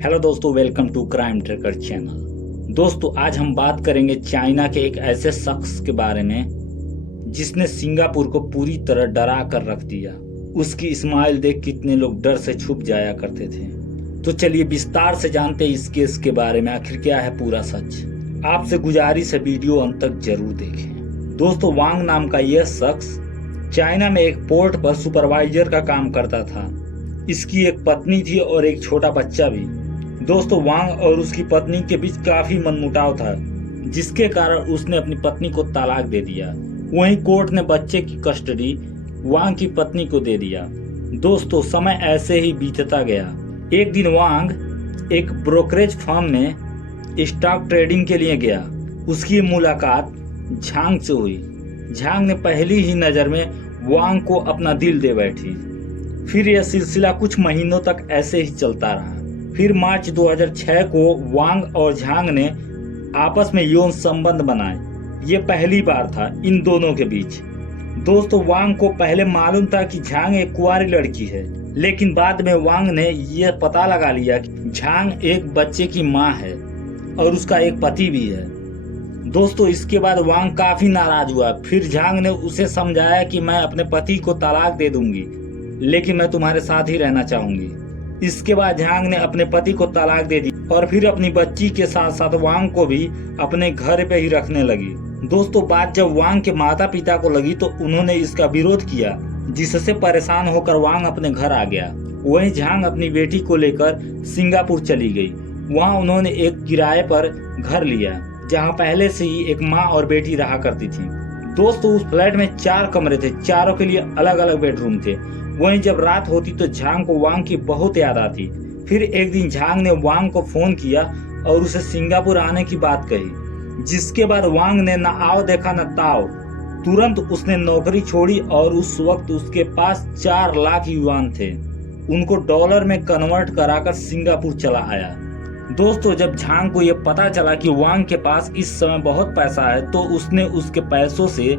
Hello दोस्तों, welcome to crime tracker channel. दोस्तों, आज हम बात करेंगे चाइना के एक ऐसे शख्स के बारे में जिसने सिंगापुर को पूरी तरह डरा कर रख दिया। उसकी स्माइल देख कितने लोग डर से छुप जाया करते थे। तो चलिए विस्तार से जानते हैं इस केस के बारे में, आखिर क्या है पूरा सच। आपसे गुजारिश है वीडियो अंत तक जरूर देखें। दोस्तों, वांग नाम का यह शख्स चाइना में एक पोर्ट पर सुपरवाइजर का काम करता था। इसकी एक पत्नी थी और एक छोटा बच्चा भी। दोस्तों, वांग और उसकी पत्नी के बीच काफी मनमुटाव था, जिसके कारण उसने अपनी पत्नी को तलाक दे दिया। वहीं कोर्ट ने बच्चे की कस्टडी वांग की पत्नी को दे दिया। दोस्तों, समय ऐसे ही बीतता गया। एक दिन वांग एक ब्रोकरेज फर्म में स्टॉक ट्रेडिंग के लिए गया। उसकी मुलाकात झांग से हुई। झांग ने पहली ही नजर में वांग को अपना दिल दे बैठी। फिर यह सिलसिला कुछ महीनों तक ऐसे ही चलता रहा। फिर मार्च 2006 को वांग और झांग ने आपस में यौन संबंध बनाए। ये पहली बार था इन दोनों के बीच। दोस्तों, वांग को पहले मालूम था कि झांग एक कुंवारी लड़की है, लेकिन बाद में वांग ने यह पता लगा लिया कि झांग एक बच्चे की मां है और उसका एक पति भी है। दोस्तों, इसके बाद वांग काफी नाराज हुआ। फिर झांग ने उसे समझाया कि मैं अपने पति को तलाक दे दूंगी, लेकिन मैं तुम्हारे साथ ही रहना चाहूंगी। इसके बाद झांग ने अपने पति को तलाक दे दी और फिर अपनी बच्ची के साथ साथ वांग को भी अपने घर पे ही रखने लगी। दोस्तों, बात जब वांग के माता पिता को लगी तो उन्होंने इसका विरोध किया, जिससे परेशान होकर वांग अपने घर आ गया। वहीं झांग अपनी बेटी को लेकर सिंगापुर चली गई। वहां उन्होंने एक किराए पर घर लिया, जहां पहले से ही एक माँ और बेटी रहा करती थी। दोस्तों, उस फ्लैट में 4 कमरे थे, चारों के लिए अलग अलग बेडरूम थे। वहीं जब रात होती तो झांग को वांग की बहुत याद आती। फिर एक दिन झांग ने वांग को फोन किया और उसे सिंगापुर आने की बात कही, जिसके बाद वांग ने न आओ देखा न ताओ। तुरंत उसने नौकरी छोड़ी और उस वक्त उसके पास 4 लाख युआन थे। उनको डॉलर में कन्वर्ट कराकर सिंगापुर चला आया। दोस्तों, जब झांग को यह पता चला कि वांग के पास इस समय बहुत पैसा है, तो उसने उसके पैसों से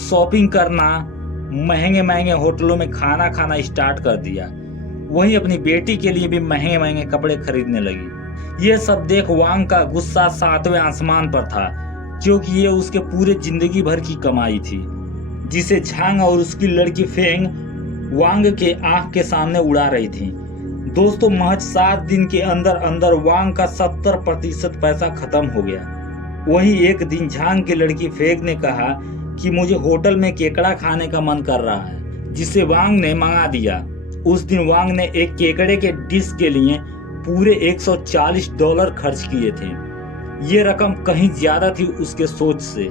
शॉपिंग करना, महंगे महंगे होटलों में खाना खाना स्टार्ट कर दिया। वहीं अपनी बेटी के लिए भी महंगे महंगे कपड़े खरीदने लगी। ये सब देख वांग का गुस्सा 7वें आसमान पर था, क्योंकि ये उसके पूरे जिंदगी भर की कमाई थी, जिसे झांग और उसकी लड़की फेंग वांग के आंख के सामने उड़ा रही थी। दोस्तों, महज 7 दिन के अंदर अंदर वांग का 70% पैसा खत्म हो गया। वहीं एक दिन झांग की लड़की फेंग ने कहा कि मुझे होटल में केकड़ा खाने का मन कर रहा है, जिसे वांग ने मंगा दिया। उस दिन वांग ने एक केकड़े के डिश के लिए पूरे $140 खर्च किए थे। ये रकम कहीं ज्यादा थी उसके सोच से।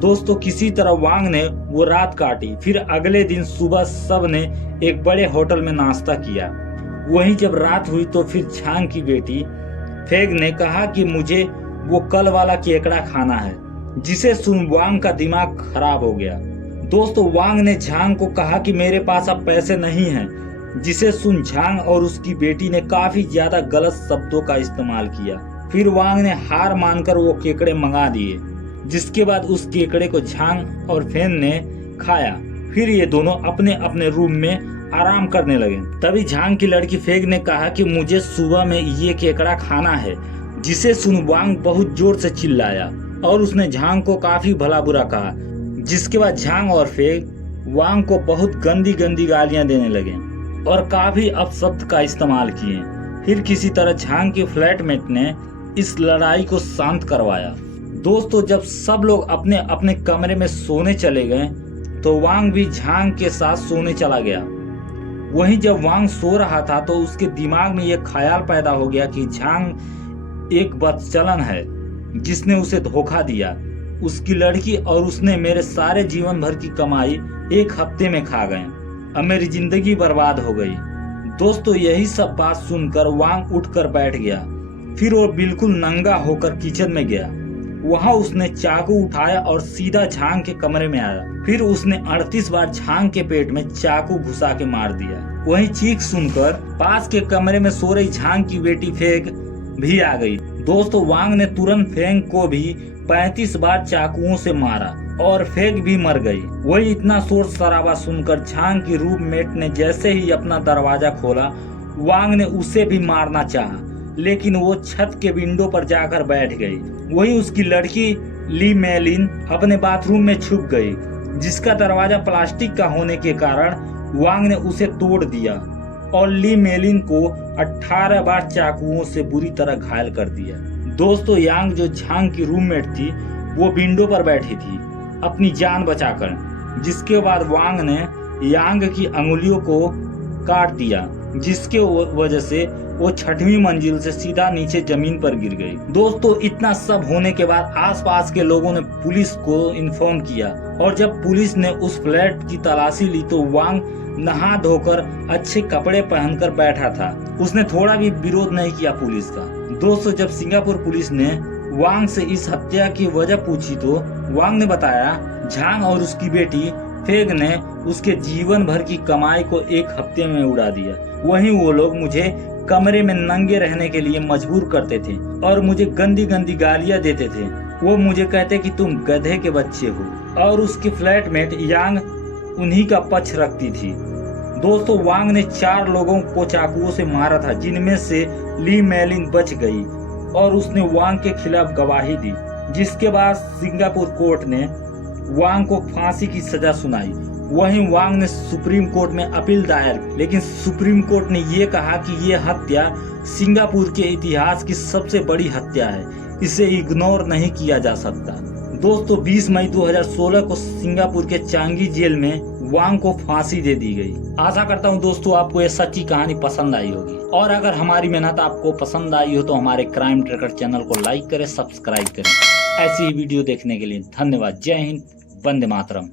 दोस्तों, किसी तरह वांग ने वो रात काटी। फिर अगले दिन सुबह सब ने एक बड़े होटल में नाश्ता किया। वहीं जब रात हुई तो फिर झांग की बेटी फेंग ने कहा कि मुझे वो कल वाला केकड़ा खाना है, जिसे सुन वांग का दिमाग खराब हो गया। दोस्तों, वांग ने झांग को कहा कि मेरे पास अब पैसे नहीं हैं, जिसे सुन झांग और उसकी बेटी ने काफी ज्यादा गलत शब्दों का इस्तेमाल किया। फिर वांग ने हार मानकर वो केकड़े मंगा दिए, जिसके बाद उस केकड़े को झांग और फेन ने खाया। फिर ये दोनों अपने अपने रूम में आराम करने लगे। तभी झांग की लड़की फेंग ने कहा कि मुझे सुबह में ये केकड़ा खाना है, जिसे सुन वांग बहुत जोर से चिल्लाया और उसने झांग को काफी भला बुरा कहा। जिसके बाद झांग और फेंग वांग को बहुत गंदी गंदी गालियां देने लगे और काफी अपशब्द का इस्तेमाल किए। फिर किसी तरह झांग के फ्लैटमेट ने इस लड़ाई को शांत करवाया। दोस्तों, जब सब लोग अपने अपने कमरे में सोने चले गए तो वांग भी झांग के साथ सोने चला गया। वहीं जब वांग सो रहा था तो उसके दिमाग में यह ख्याल पैदा हो गया कि झांग एक बदचलन है, जिसने उसे धोखा दिया। उसकी लड़की और उसने मेरे सारे जीवन भर की कमाई 1 हफ्ते में खा गए। अब मेरी जिंदगी बर्बाद हो गई। दोस्तों, यही सब बात सुनकर वांग उठकर बैठ गया। फिर वो बिल्कुल नंगा होकर किचन में गया। वहां उसने चाकू उठाया और सीधा झांग के कमरे में आया। फिर उसने 38 बार झांग के पेट में चाकू घुसा के मार दिया। वहीं चीख सुनकर पास के कमरे में सो रही झांग की बेटी फेंग भी आ गई। दोस्तों, वांग ने तुरंत फेंग को भी 35 बार चाकुओं से मारा और फेंग भी मर गई। वही इतना शोर शराबा सुनकर झांग की रूममेट ने जैसे ही अपना दरवाजा खोला, वांग ने उसे भी मारना चाहा, लेकिन वो छत के विंडो पर जाकर बैठ गई। वहीं उसकी लड़की ली मेलिन अपने बाथरूम में छुप गई, जिसका दरवाजा प्लास्टिक का होने के कारण वांग ने उसे तोड़ दिया और ली मेलिन को 18 बार चाकुओं से बुरी तरह घायल कर दिया। दोस्तों, यांग जो झांग की रूममेट थी वो विंडो पर बैठी थी अपनी जान बचाकर, जिसके बाद वांग ने यांग की अंगुलियों को काट दिया, जिसके वजह से वो 6वीं मंजिल से सीधा नीचे जमीन पर गिर गई। दोस्तों, इतना सब होने के बाद आसपास के लोगों ने पुलिस को इन्फॉर्म किया और जब पुलिस ने उस फ्लैट की तलाशी ली तो वांग नहा धोकर अच्छे कपड़े पहनकर बैठा था। उसने थोड़ा भी विरोध नहीं किया पुलिस का। दोस्तों, जब सिंगापुर पुलिस ने वांग से इस हत्या की वजह पूछी तो वांग ने बताया झांग और उसकी बेटी फेग ने उसके जीवन भर की कमाई को एक हफ्ते में उड़ा दिया। वहीं वो लोग मुझे कमरे में नंगे रहने के लिए मजबूर करते थे और मुझे गंदी गंदी गालियां देते थे। वो मुझे कहते कि तुम गधे के बच्चे हो और उसकी फ्लैटमेट यांग उन्हीं का पक्ष रखती थी। दोस्तों, वांग ने 4 लोगों को चाकुओं से मारा था, जिनमें से ली मेलिन बच गई और उसने वांग के खिलाफ गवाही दी, जिसके बाद सिंगापुर कोर्ट ने वांग को फांसी की सजा सुनाई। वहीं वांग ने सुप्रीम कोर्ट में अपील दायर, लेकिन सुप्रीम कोर्ट ने ये कहा कि ये हत्या सिंगापुर के इतिहास की सबसे बड़ी हत्या है, इसे इग्नोर नहीं किया जा सकता। दोस्तों, 20 मई 2016 को सिंगापुर के चांगी जेल में वांग को फांसी दे दी गई। आशा करता हूँ दोस्तों आपको ये सच्ची कहानी पसंद आई होगी, और अगर हमारी मेहनत आपको पसंद आई हो तो हमारे क्राइम ट्रैकर चैनल को लाइक करें, सब्सक्राइब करें। ऐसी ही वीडियो देखने के लिए धन्यवाद। जय हिंद, वंदे मातरम।